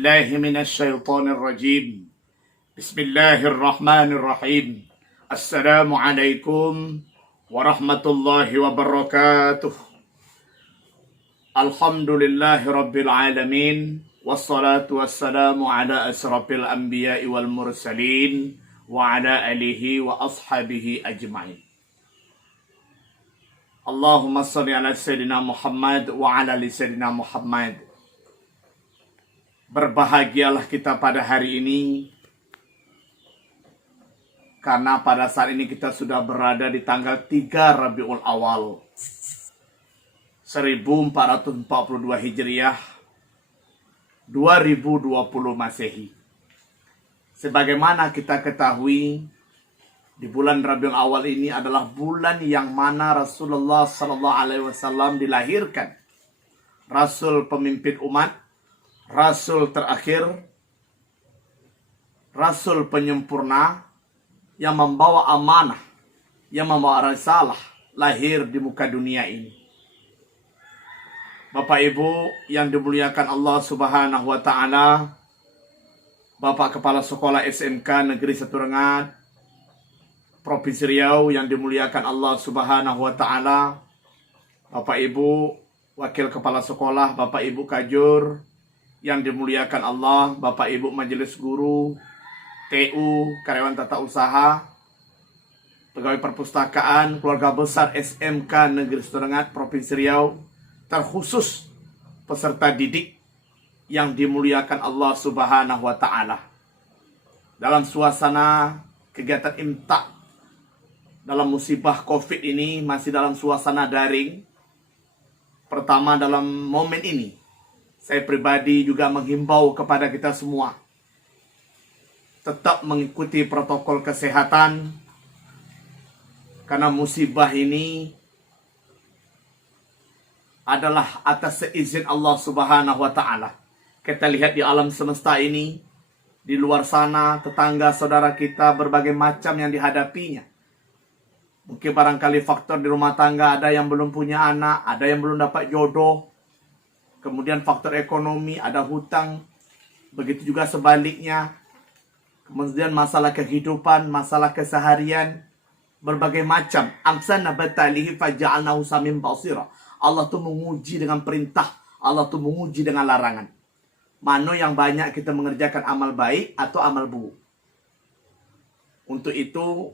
بالله من الشيطان الرجيم بسم الله الرحمن الرحيم السلام عليكم ورحمة الله وبركاته الحمد لله رب العالمين والصلاة والسلام على أشرف الأنبياء والمرسلين وعلى آله وأصحابه أجمعين اللهم صل على سيدنا محمد وعلى آل سيدنا محمد. Berbahagialah kita pada hari ini karena pada saat ini kita sudah berada di tanggal 3 Rabiul Awal 1442 Hijriah 2020 Masehi. Sebagaimana kita ketahui, di bulan Rabiul Awal ini adalah bulan yang mana Rasulullah SAW dilahirkan. Rasul pemimpin umat, Rasul terakhir, Rasul penyempurna yang membawa amanah, yang membawa risalah, lahir di muka dunia ini. Bapak Ibu yang dimuliakan Allah Subhanahu wa Ta'ala, Bapak Kepala Sekolah SMK Negeri 1 Rengat Provinsi Riau yang dimuliakan Allah Subhanahu wa Ta'ala, Bapak Ibu Wakil Kepala Sekolah, Bapak Ibu Kajur yang dimuliakan Allah, Bapak Ibu Majelis Guru, TU, karyawan tata usaha, pegawai perpustakaan, keluarga besar SMK Negeri 1 Rengat Provinsi Riau, terkhusus peserta didik yang dimuliakan Allah Subhanahu wa Ta'ala. Dalam suasana kegiatan imtak dalam musibah Covid ini, masih dalam suasana daring. Pertama, dalam momen ini saya pribadi juga menghimbau kepada kita semua tetap mengikuti protokol kesehatan, karena musibah ini adalah atas seizin Allah Subhanahu wa Ta'ala. Kita lihat di alam semesta ini, di luar sana tetangga saudara kita berbagai macam yang dihadapinya. Mungkin barangkali faktor di rumah tangga, ada yang belum punya anak, ada yang belum dapat jodoh. Kemudian faktor ekonomi, ada hutang. Begitu juga sebaliknya. Kemudian masalah kehidupan, masalah keseharian, berbagai macam. Amsana batalihi faja'alnahu samim basira. Allah tuh menguji dengan perintah, Allah tuh menguji dengan larangan. Mana yang banyak kita mengerjakan amal baik atau amal buruk. Untuk itu,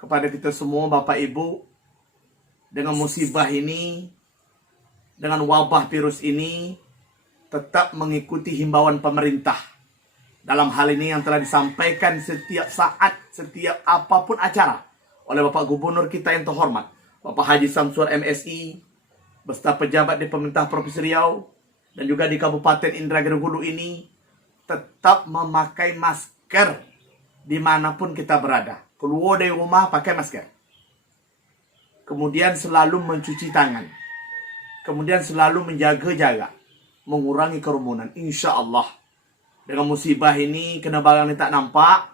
kepada kita semua Bapak Ibu, dengan musibah ini, dengan wabah virus ini, tetap mengikuti himbauan pemerintah. Dalam hal ini yang telah disampaikan setiap saat, setiap apapun acara oleh Bapak Gubernur kita yang terhormat, Bapak Haji Samsul MSI, beserta pejabat di pemerintah Provinsi Riau, dan juga di Kabupaten Indragiri Hulu ini, tetap memakai masker dimanapun kita berada. Keluar dari rumah pakai masker. Kemudian selalu mencuci tangan. Kemudian selalu menjaga jarak, mengurangi kerumunan. Insya Allah, dengan musibah ini, kenebalan ini tak nampak,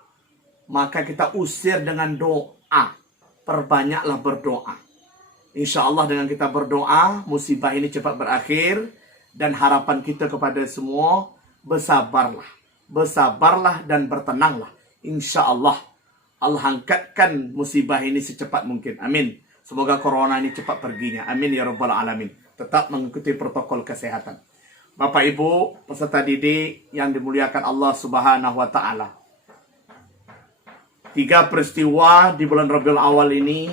maka kita usir dengan doa. Perbanyaklah berdoa. Insya Allah dengan kita berdoa, musibah ini cepat berakhir. Dan harapan kita kepada semua, bersabarlah. Bersabarlah dan bertenanglah. Insya Allah, Allah angkatkan musibah ini secepat mungkin. Amin. Semoga corona ini cepat perginya. Amin ya Rabbal Alamin. Tetap mengikuti protokol kesehatan. Bapak Ibu peserta didik yang dimuliakan Allah Subhanahu wa Ta'ala. 3 peristiwa di bulan Rabiul Awal ini,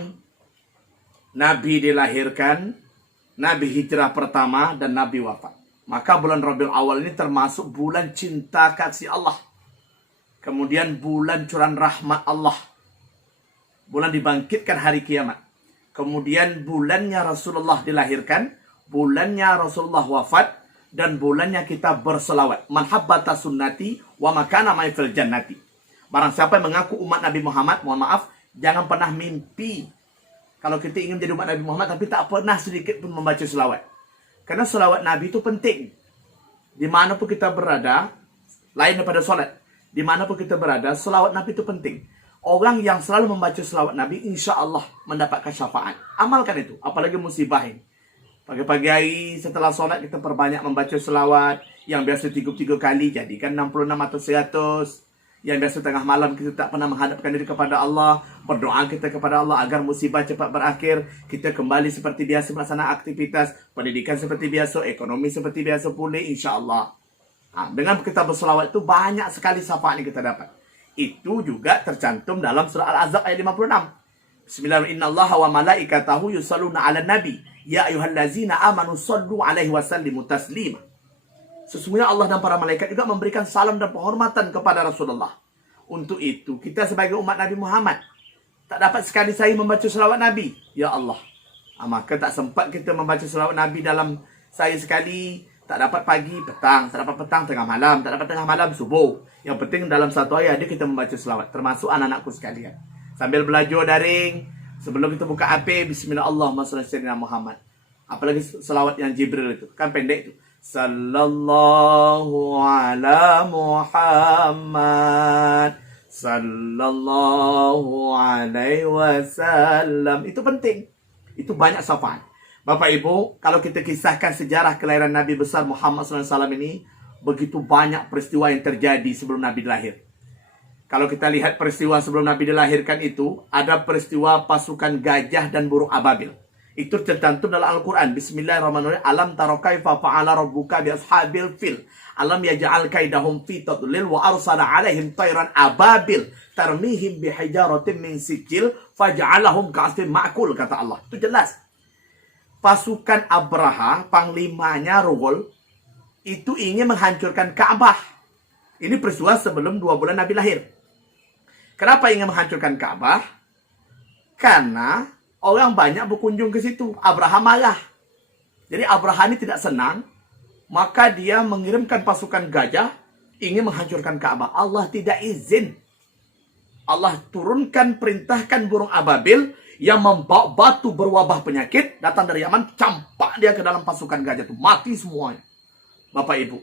Nabi dilahirkan, Nabi hijrah pertama, dan Nabi wafat. Maka bulan Rabiul Awal ini termasuk bulan cinta kasih Allah. Kemudian bulan curahan rahmat Allah. Bulan dibangkitkan hari kiamat. Kemudian bulannya Rasulullah dilahirkan, bulannya Rasulullah wafat, dan bulannya kita berselawat. Man habbata sunnati wa makana ma'i fil jannati. Barang siapa yang mengaku umat Nabi Muhammad, mohon maaf, jangan pernah mimpi kalau kita ingin jadi umat Nabi Muhammad tapi tak pernah sedikit pun membaca selawat. Karena selawat Nabi itu penting. Dimanapun kita berada, lain daripada solat, dimanapun kita berada, selawat Nabi itu penting. Orang yang selalu membaca selawat Nabi, insya Allah mendapatkan syafaat. Amalkan itu, apalagi musibah ini. Pagi-pagi hari setelah sholat kita perbanyak membaca selawat. Yang biasa 33 kali jadikan 66 atau 100. Yang biasa tengah malam kita tak pernah menghadapkan diri kepada Allah, berdoa kita kepada Allah agar musibah cepat berakhir, kita kembali seperti biasa melaksanakan aktivitas, pendidikan seperti biasa, ekonomi seperti biasa pulih insya-Allah. Dengan kita berselawat itu banyak sekali syafaat yang kita dapat. Itu juga tercantum dalam surah Al-Ahzab ayat 56. Bismillahirrahmanirrahim. Innallaha wa malaikatahu yusalluna 'alan nabi ya ayyuhallazina amanu sallu 'alaihi wa sallimu taslima. Sesungguhnya Allah dan para malaikat juga memberikan salam dan penghormatan kepada Rasulullah. Untuk itu, kita sebagai umat Nabi Muhammad tak dapat sekali saya membaca selawat Nabi. Ya Allah. Maka tak sempat kita membaca selawat Nabi dalam saya sekali. Tak dapat pagi, petang. Tak dapat petang, tengah malam. Tak dapat tengah malam, subuh. Yang penting dalam satu ayat kita membaca selawat. Termasuk anak-anakku sekalian. Sambil belajar daring. Sebelum kita buka HP, Bismillahirrahmanirrahim Muhammad. Apalagi selawat yang Jibril itu. Kan pendek itu. Sallallahu ala Muhammad Sallallahu alaihi wasallam. Itu penting. Itu banyak syafaat. Bapak Ibu, kalau kita kisahkan sejarah kelahiran Nabi besar Muhammad SAW ini, begitu banyak peristiwa yang terjadi sebelum Nabi dilahir. Kalau kita lihat peristiwa sebelum Nabi dilahirkan itu, ada peristiwa pasukan gajah dan burung ababil. Itu tercantum dalam Al-Quran. Bismillahirrahmanirrahim. Alam tara kaifa fa'ala rabbuka bi ashabil fil. Alam yaj'al kaidahum fi tadlil wa arsala 'alaihim tayran ababil tarmihim bihijaratin min sijil faj'alahum ka'asfin ma'kul, kata Allah. Itu jelas. Pasukan Abraha, panglimanya Rugol, itu ingin menghancurkan Ka'bah. Ini peristiwa sebelum 2 bulan Nabi lahir. Kenapa ingin menghancurkan Ka'bah? Karena orang banyak berkunjung ke situ. Abraha marah. Jadi Abraha ini tidak senang. Maka dia mengirimkan pasukan gajah ingin menghancurkan Ka'bah. Allah tidak izin. Allah turunkan, perintahkan burung ababil yang membawa batu berwabah penyakit datang dari Yaman, campak dia ke dalam pasukan gajah itu, mati semuanya. Bapak Ibu,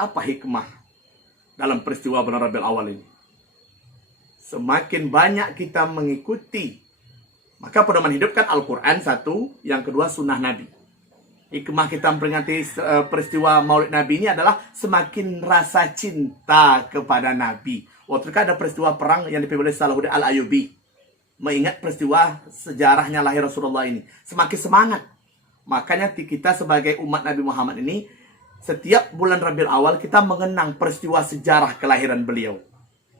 apa hikmah dalam peristiwa bulan Rabiul Awal ini? Semakin banyak kita mengikuti, maka pedoman hidup kan Al-Quran satu, yang kedua sunnah Nabi. Hikmah kita memperingati peristiwa Maulid Nabi ini adalah semakin rasa cinta kepada Nabi. Waktu itu ada peristiwa perang yang dipimpin oleh Salahuddin Al-Ayyubi. Mengingat peristiwa sejarahnya lahir Rasulullah ini. Semakin semangat. Makanya kita sebagai umat Nabi Muhammad ini, setiap bulan Rabiul Awal kita mengenang peristiwa sejarah kelahiran beliau.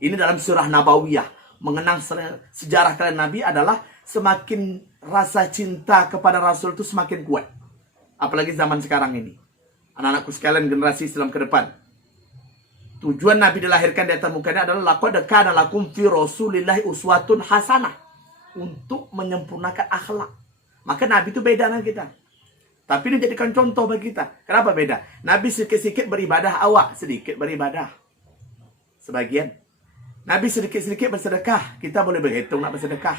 Ini dalam surah Nabawiyah. Mengenang sejarah kelahiran Nabi adalah semakin rasa cinta kepada Rasul itu semakin kuat. Apalagi zaman sekarang ini. Anak-anakku sekalian, generasi Islam ke depan. Tujuan Nabi dilahirkan di atas muka ini adalah laqad kana lakum fi Rasulillahi uswatun hasanah. Untuk menyempurnakan akhlak. Maka Nabi itu beda dengan kita. Tapi ini jadikan contoh bagi kita. Kenapa beda? Nabi sedikit-sedikit beribadah, awak sedikit beribadah. Sebagian. Nabi sedikit-sedikit bersedekah. Kita boleh berhitung nak bersedekah.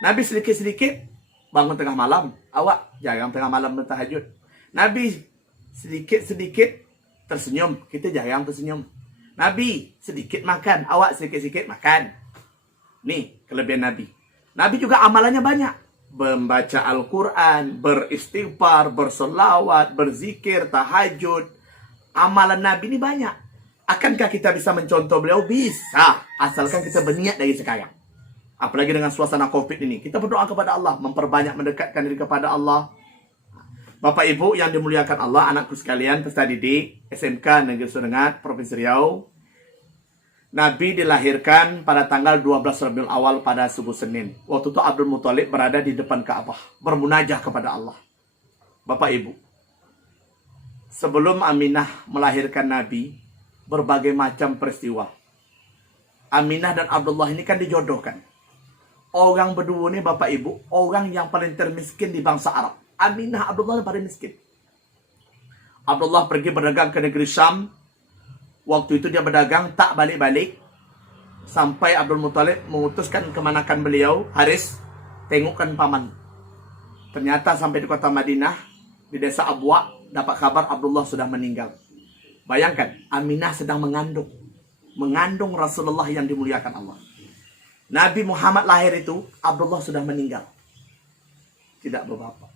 Nabi sedikit-sedikit bangun tengah malam. Awak jarang tengah malam bertahajud. Nabi sedikit-sedikit tersenyum. Kita jarang tersenyum. Nabi sedikit makan. Awak sedikit-sedikit makan. Nih kelebihan Nabi. Nabi juga amalannya banyak. Membaca Al-Quran, beristighfar, bersolawat, berzikir, tahajud. Amalan Nabi ini banyak. Akankah kita bisa mencontoh beliau? Bisa. Asalkan kita berniat dari sekarang. Apalagi dengan suasana COVID ini. Kita berdoa kepada Allah. Memperbanyak mendekatkan diri kepada Allah. Bapak Ibu yang dimuliakan Allah, anakku sekalian, peserta didik SMK Negeri Surengat, Provinsi Riau. Nabi dilahirkan pada tanggal 12 Rabiul Awal pada subuh Senin. Waktu itu Abdul Muthalib berada di depan Ka'bah. Bermunajah kepada Allah. Bapak Ibu. Sebelum Aminah melahirkan Nabi, berbagai macam peristiwa. Aminah dan Abdullah ini kan dijodohkan. Orang berdua ini Bapak Ibu, orang yang paling termiskin di bangsa Arab. Aminah, Abdullah yang paling miskin. Abdullah pergi berdagang ke negeri Syam. Waktu itu dia berdagang, tak balik-balik. Sampai Abdul Muthalib mengutuskan kemanakan beliau, Haris, tengokkan paman. Ternyata sampai di kota Madinah, di desa Abwa, dapat kabar Abdullah sudah meninggal. Bayangkan, Aminah sedang mengandung. Mengandung Rasulullah yang dimuliakan Allah. Nabi Muhammad lahir itu, Abdullah sudah meninggal. Tidak berbapak.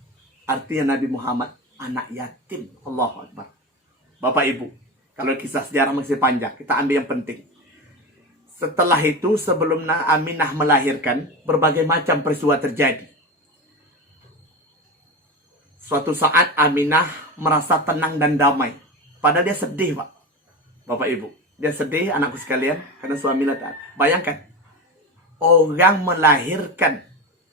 Artinya Nabi Muhammad anak yatim. Allahu Akbar. Bapak Ibu, Kalau kisah sejarah masih panjang, kita ambil yang penting. Setelah itu, sebelum Aminah melahirkan, berbagai macam peristiwa terjadi. Suatu saat Aminah merasa tenang dan damai. Padahal dia sedih, Pak. Bapak Ibu. Dia sedih, anakku sekalian, karena suaminya tak. Bayangkan, orang melahirkan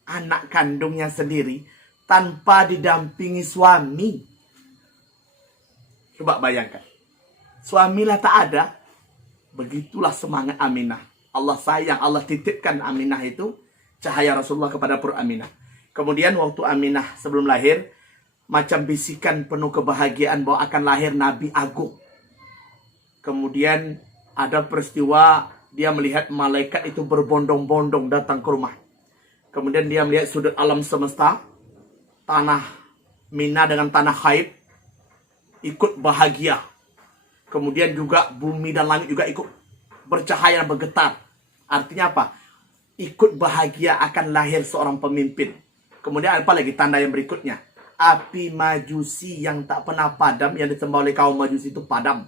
anak kandungnya sendiri tanpa didampingi suami. Coba bayangkan. Suamilah tak ada. Begitulah semangat Aminah. Allah sayang, Allah titipkan Aminah itu cahaya Rasulullah kepada perut Aminah. Kemudian waktu Aminah sebelum lahir, macam bisikan penuh kebahagiaan bahwa akan lahir Nabi Agung. Kemudian ada peristiwa dia melihat malaikat itu berbondong-bondong datang ke rumah. Kemudian dia melihat sudut alam semesta, tanah Mina dengan tanah Haib ikut bahagia. Kemudian juga bumi dan langit juga ikut bercahaya dan bergetar. Artinya apa? Ikut bahagia akan lahir seorang pemimpin. Kemudian apa lagi tanda yang berikutnya? Api majusi yang tak pernah padam, yang disembah oleh kaum majusi itu padam.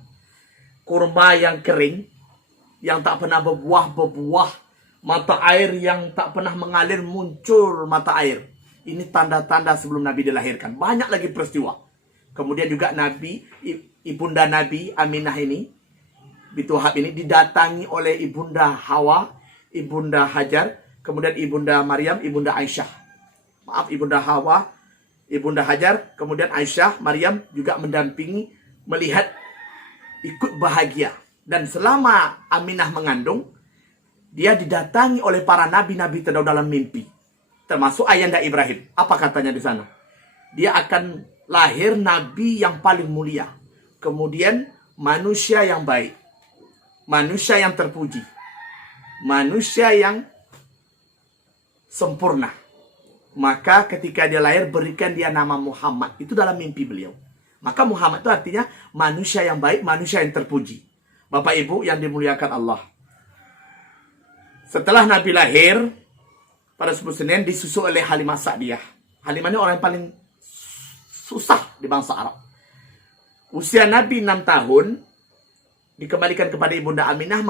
Kurma yang kering, yang tak pernah berbuah. Mata air yang tak pernah mengalir, muncul mata air. Ini tanda-tanda sebelum Nabi dilahirkan. Banyak lagi peristiwa. Kemudian juga ibunda Nabi Aminah ini, binti Wahab ini didatangi oleh ibunda Hawa, ibunda Hajar, kemudian ibunda Maryam, ibunda Aisyah. Maaf, ibunda Hawa, ibunda Hajar, kemudian Aisyah, Maryam juga mendampingi, melihat ikut bahagia. Dan selama Aminah mengandung, dia didatangi oleh para nabi-nabi terdahulu dalam mimpi. Termasuk ayahanda Ibrahim. Apa katanya di sana? Dia akan lahir nabi yang paling mulia. Kemudian manusia yang baik. Manusia yang terpuji. Manusia yang sempurna. Maka ketika dia lahir, berikan dia nama Muhammad. Itu dalam mimpi beliau. Maka Muhammad itu artinya manusia yang baik, manusia yang terpuji. Bapak Ibu yang dimuliakan Allah. Setelah Nabi lahir, pada subuh Senin disusul oleh Halimah Sa'diyah. Halimah ini orang yang paling susah di bangsa Arab. Usia Nabi 6 tahun, dikembalikan kepada Ibunda Aminah,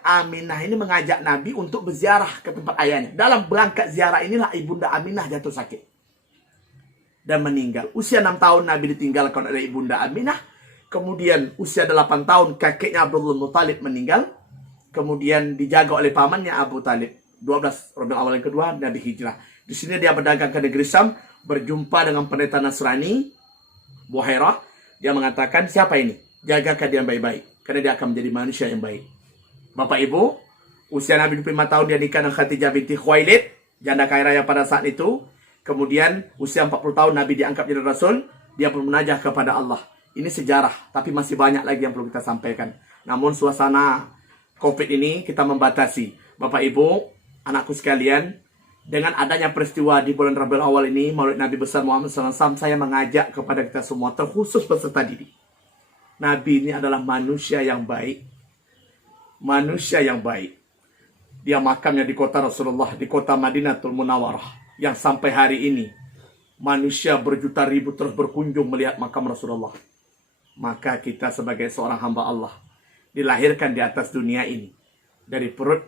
Aminah ini mengajak Nabi untuk berziarah ke tempat ayahnya. Dalam berangkat ziarah inilah Ibunda Aminah jatuh sakit dan meninggal. Usia 6 tahun Nabi ditinggalkan oleh Ibunda Aminah. Kemudian usia 8 tahun kakeknya Abdul Muttalib meninggal. Kemudian dijaga oleh pamannya Abu Talib. 12 Rabiul Awal yang kedua Nabi hijrah. Di sini dia berdagang ke negeri Syam, berjumpa dengan pendeta Nasrani Buhairah. Dia mengatakan, siapa ini? Jagakan dia baik-baik, karena dia akan menjadi manusia yang baik. Bapak Ibu, usia Nabi 25 tahun dia nikah dengan Khadijah binti Khuwailid, janda kaya raya pada saat itu. Kemudian usia 40 tahun Nabi diangkat jadi Rasul. Dia pun menajah kepada Allah. Ini sejarah, tapi masih banyak lagi yang perlu kita sampaikan. Namun suasana COVID ini kita membatasi. Bapak Ibu, anakku sekalian, dengan adanya peristiwa di bulan Rabiul Awal ini, Maulid Nabi besar Muhammad SAW, saya mengajak kepada kita semua, terkhusus peserta didik. Nabi ini adalah manusia yang baik. Manusia yang baik. Dia makamnya di kota Rasulullah, di kota Madinatul Munawwarah, yang sampai hari ini manusia berjuta ribu terus berkunjung melihat makam Rasulullah. Maka kita sebagai seorang hamba Allah, dilahirkan di atas dunia ini dari perut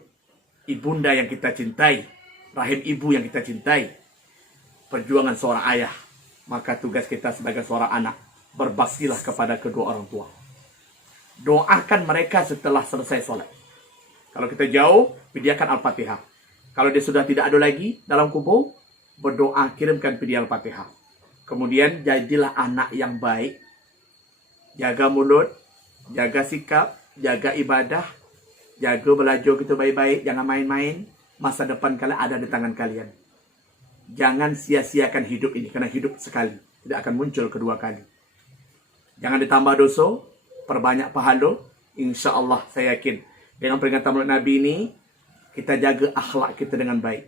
ibunda yang kita cintai, rahim ibu yang kita cintai, perjuangan seorang ayah. Maka tugas kita sebagai seorang anak, berbaktilah kepada kedua orang tua. Doakan mereka setelah selesai sholat. Kalau kita jauh, pidiakan Al-Fatihah. Kalau dia sudah tidak ada lagi dalam kubur, berdoa, kirimkan pidia Al-Fatihah. Kemudian jadilah anak yang baik. Jaga mulut, jaga sikap, jaga ibadah, jaga belajar kita baik-baik, jangan main-main. Masa depan kalian ada di tangan kalian. Jangan sia-siakan hidup ini, karena hidup sekali, tidak akan muncul kedua kali. Jangan ditambah dosa, perbanyak pahala. Insya Allah saya yakin dengan peringatan Maulid Nabi ini, kita jaga akhlak kita dengan baik.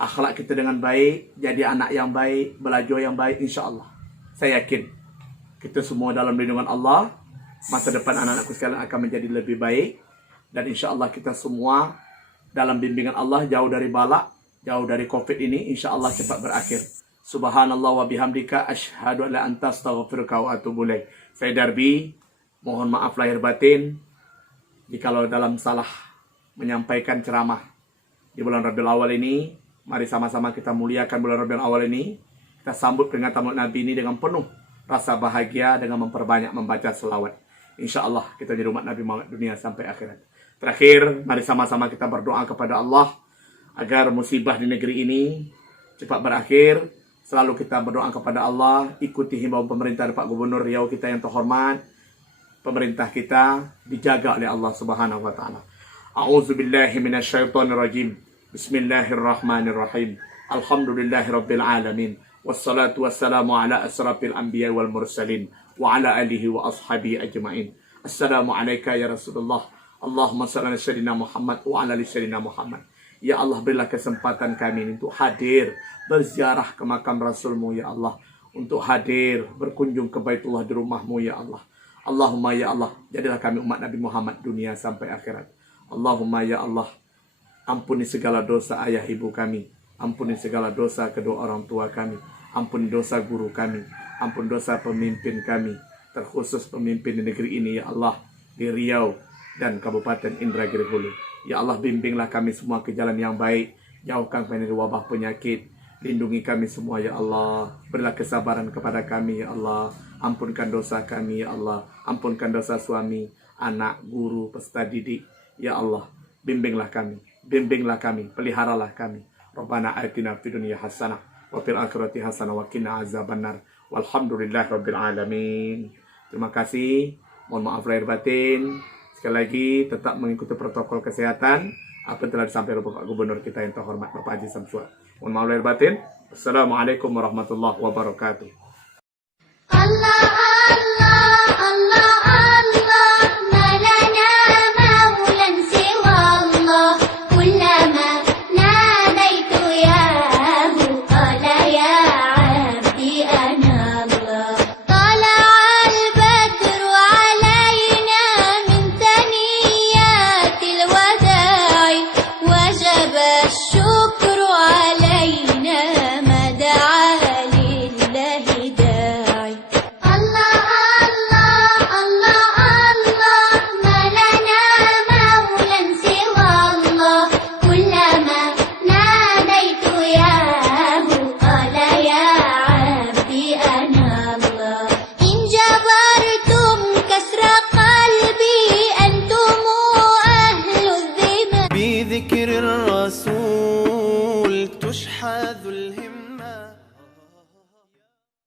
Akhlak kita dengan baik, jadi anak yang baik, belajar yang baik, insya Allah. Saya yakin kita semua dalam lindungan Allah. Masa depan anak-anakku sekalian akan menjadi lebih baik. Dan insya Allah kita semua dalam bimbingan Allah, jauh dari balak, jauh dari COVID ini, insya Allah cepat berakhir. Subhanallah wa bihamdika, asyhadu an la anta astaghfiruka wa atubu ilaik. Saya Darbi, Mohon maaf lahir batin jikalau dalam salah menyampaikan ceramah di bulan Rabiul Awal ini. Mari sama-sama kita muliakan bulan Rabiul Awal ini. Kita sambut peringatan Maulid Nabi ini dengan penuh rasa bahagia dengan memperbanyak membaca selawat. Insya Allah kita jadi umat Nabi Muhammad dunia sampai akhirat. Terakhir, mari sama-sama kita berdoa kepada Allah agar musibah di negeri ini cepat berakhir. Selalu kita berdoa kepada Allah, ikuti himbauan pemerintah Pak Gubernur Riau kita yang terhormat. Pemerintah kita dijaga oleh Allah Subhanahu wa taala. A'udzubillahi minasyaitonirrajim. Bismillahirrahmanirrahim. Alhamdulillahirabbil alamin. Wassalatu wassalamu ala asrafil anbiya wal mursalin wa ala alihi wa ashabihi ajma'in. Assalamu alayka ya Rasulullah. Allahumma salli ala sayyidina Muhammad wa ala ali sayyidina Muhammad. Ya Allah, berilah kesempatan kami untuk hadir berziarah ke makam Rasulmu ya Allah, untuk hadir berkunjung ke Baitullah di rumahmu ya Allah. Allahumma ya Allah, jadilah kami umat Nabi Muhammad dunia sampai akhirat. Allahumma ya Allah, ampuni segala dosa ayah ibu kami, ampuni segala dosa kedua orang tua kami, ampuni dosa guru kami, ampun dosa pemimpin kami, terkhusus pemimpin di negeri ini ya Allah, di Riau dan Kabupaten Indragiri Hulu. Ya Allah, bimbinglah kami semua ke jalan yang baik, jauhkan kami dari wabah penyakit, lindungi kami semua ya Allah, berilah kesabaran kepada kami ya Allah, ampunkan dosa kami ya Allah, ampunkan dosa suami, anak, guru, peserta didik ya Allah, bimbinglah kami, peliharalah kami. Rabbana atina fid dunya hasanah wa fil akhirati hasanah wa qina azabannar. Walhamdulillahirabbil alamin. Terima kasih. Mohon maaf lahir batin. Sekali lagi tetap mengikuti protokol kesehatan apa yang telah disampaikan oleh Bapak Gubernur kita yang terhormat Bapak Haji Samsua. Mohon maaf lahir batin. Assalamualaikum warahmatullahi wabarakatuh. Allah Allah Allah Allah, ma lana maulan siwa Allah, kullama nadaitu yahu qala ya abdi ana Allah. Tala'a al-badru alayna min thaniyatil wada'i, wajaba ash-shukru alayna ma da'a lillahi da'i. Allah Allah Allah Allah, ma lana maulan siwa Allah, kullama nadaitu yahu qala ya abdi ana Allah. In jabartum kasra qalbi antum ahlu dhima. بذكر الرسول تشحذ الهمة.